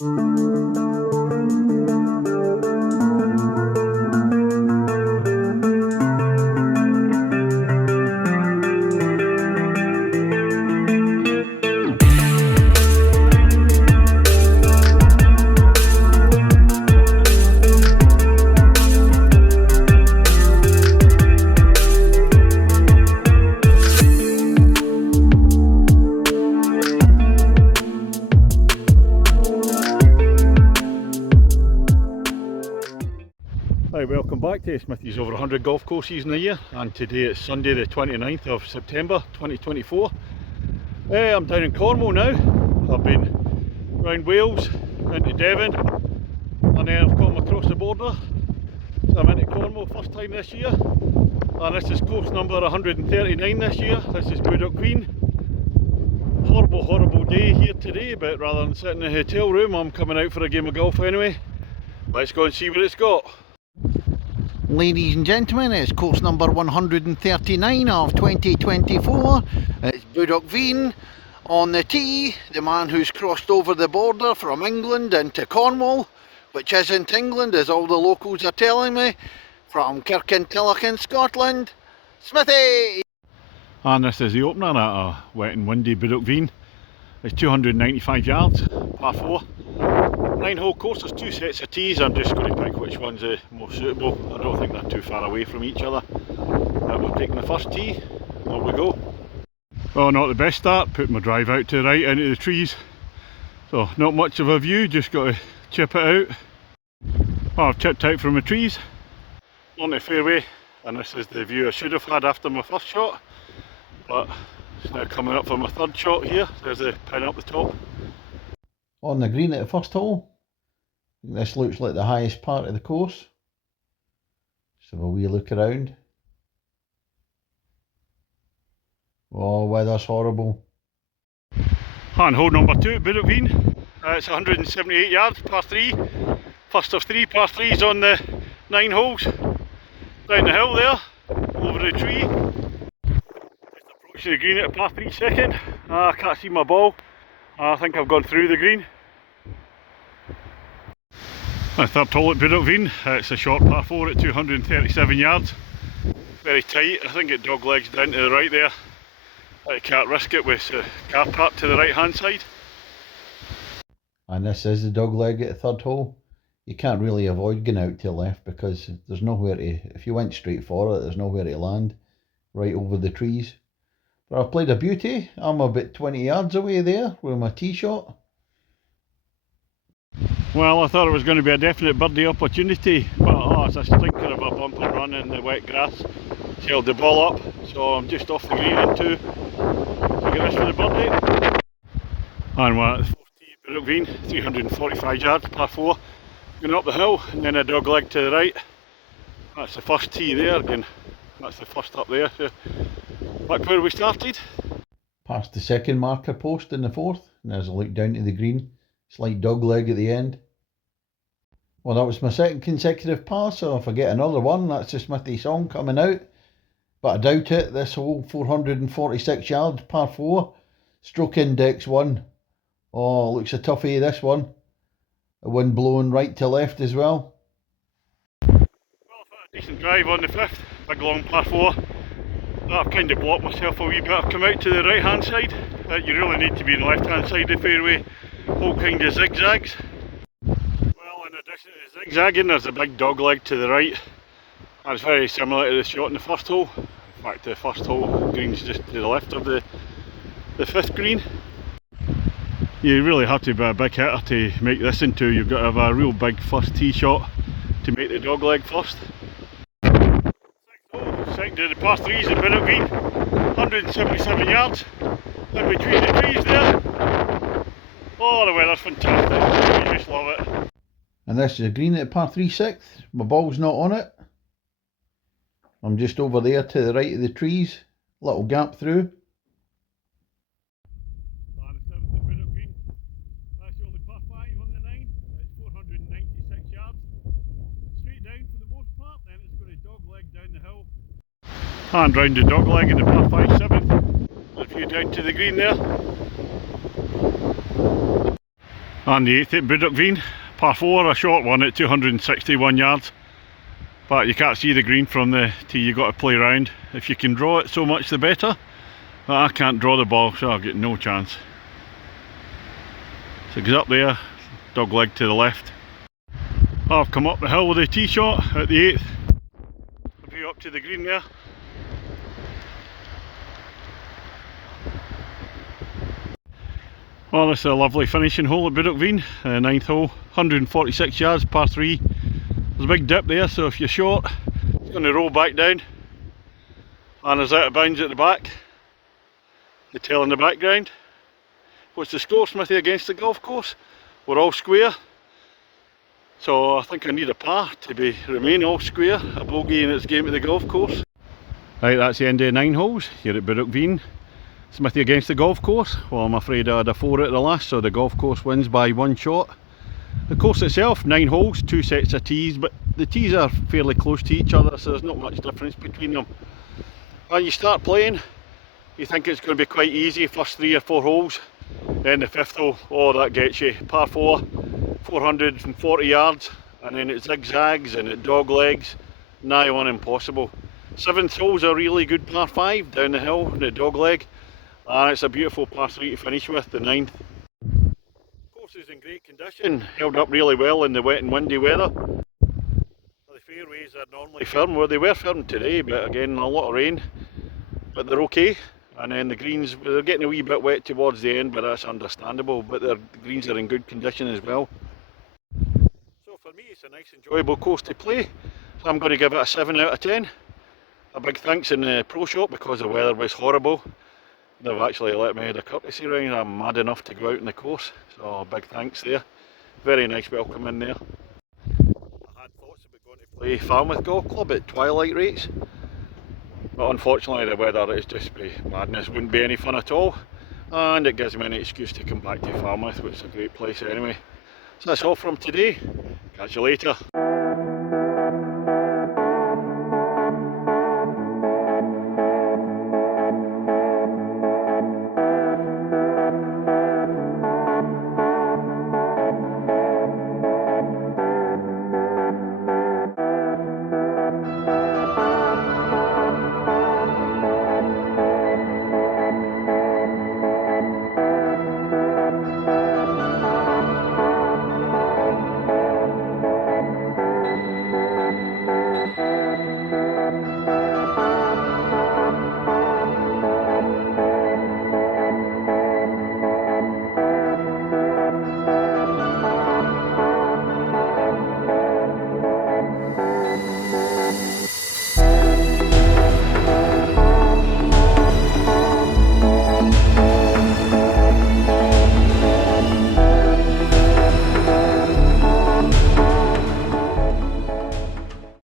Hi, welcome back to Smithy's over 100 golf courses in a year, and today it's Sunday the 29th of September 2024. I'm down in Cornwall now. I've been round Wales, into Devon, and then I've come across the border. So I'm into Cornwall first time this year, and this is course number 139 this year. This is Budock Vean. Horrible day here today, but rather than sitting in a hotel room, I'm coming out for a game of golf anyway. Let's go and see what it's got. Ladies and gentlemen, it's course number 139 of 2024. It's Budock Vean on the tee, the man who's crossed over the border from England into Cornwall, which isn't England as all the locals are telling me, from Kirkintilloch in Scotland, Smithy! And this is the opener at a wet and windy Budock Vean. It's 295 yards, par 4. 9-hole course, there's 2 sets of tees. I'm just going to pick which one's the most suitable. I don't think they're too far away from each other. We're taking the first tee, there we go. Well, not the best start, put my drive out to the right into the trees. So not much of a view, just got to chip it out. Well, I've chipped out from the trees, on the fairway, and this is the view I should have had after my first shot. But it's now coming up for my third shot here. There's the pin up the top. On the green at the first hole. This looks like the highest part of the course. Just have a wee look around. Oh, weather's horrible. And hole number 2 at Budock Vean. It's 178 yards, par 3. First of 3 par 3s on the 9 holes. Down the hill there, over the tree. Just approaching the green at a par 3 second. I can't see my ball. I think I've gone through the green. The third hole at Budock Vean. It's a short par 4 at 237 yards. Very tight. I think it dog legs down to the right there. I can't risk it with the car parked to the right hand side. And this is the dog leg at the third hole. You can't really avoid going out to the left because there's nowhere to, if you went straight for it, there's nowhere to land, right over the trees. But I've played a beauty. I'm about 20 yards away there with my tee shot. Well, I thought it was going to be a definite birdie opportunity, but it's a stinker of a bump and run in the wet grass. It's held the ball up, so I'm just off the green into to get this for the birdie. And we're at the 4th tee at Budock Vean, 345 yards, par 4. Going up the hill, and then a dog leg to the right. That's the first tee there again. That's the first up there. So back where we started. Past the second marker post in the 4th, and there's a look down to the green. Slight dog leg at the end. Well, that was my second consecutive par, so if I get another one, that's the Smithy song coming out. But I doubt it. This hole, 446 yards, par 4. Stroke index 1. Oh, looks a toughie, this one. A wind blowing right to left as well. Well, I've had a decent drive on the 5th. Big long par 4. I've kind of blocked myself a wee bit. I've come out to the right hand side. You really need to be on the left hand side of the fairway. Whole kind of zigzags. Well, in addition to zigzagging, there's a big dog leg to the right. That's very similar to the shot in the first hole. In fact, the first hole green's just to the left of the 5th green. You really have to be a big hitter to make this into. You've got to have a real big first tee shot to make the dog leg first. 6th hole, second of the par 3s at Budock Vean. 177 yards in between the trees there. Oh, the weather's fantastic. You just love it. And this is a green at par 3 6th. My ball's not on it. I'm just over there to the right of the trees. Little gap through. And the 7th at Budock Vean. That's the only par 5 on the 9. It's 496 yards. Straight down for the most part, then it's going to dog leg down the hill. And round the dog leg in the par 5 7th. A few down to the green there. On the 8th at Budock Vean, par 4, a short one at 261 yards. But you can't see the green from the tee, you got to play around. If you can draw it, so much the better. But I can't draw the ball, so I've got no chance. So it goes up there, dog leg to the left. I've come up the hill with a tee shot at the 8th. View up to the green there. Well, this is a lovely finishing hole at Budock Vean, 9th hole, 146 yards, par 3. There's a big dip there, so if you're short, it's going to roll back down. And there's out of bounds at the back. The tail in the background. What's the score, Smithy, against the golf course? We're all square. So I think I need a par to remain all square, a bogey in its game at the golf course. Right, that's the end of 9 holes here at Budock Vean. Smithy against the golf course. Well, I'm afraid I had a 4 at the last, so the golf course wins by 1 shot. The course itself, 9 holes, 2 sets of tees, but the tees are fairly close to each other, so there's not much difference between them. When you start playing, you think it's going to be quite easy, first 3 or 4 holes. Then the 5th hole, oh, that gets you. Par 4, 440 yards, and then it zigzags and it dog legs, nigh on impossible. 7th hole's a really good par 5 down the hill, the dog leg, and it's a beautiful par 3 to finish with, the 9th. The course is in great condition, held up really well in the wet and windy weather. The fairways are normally firm, well they were firm today, but again a lot of rain, but they're okay. And then the greens, they're getting a wee bit wet towards the end, but that's understandable, but the greens are in good condition as well. So for me it's a nice enjoyable course to play, so I'm going to give it a 7 out of 10. A big thanks in the pro shop because the weather was horrible. They've actually let me have a courtesy round. I'm mad enough to go out in the course, so big thanks there. Very nice welcome in there. I had thoughts about going to play Falmouth Golf Club at twilight rates, but unfortunately the weather is just madness, wouldn't be any fun at all, and it gives me an excuse to come back to Falmouth, which is a great place anyway. So that's all from today. Catch you later.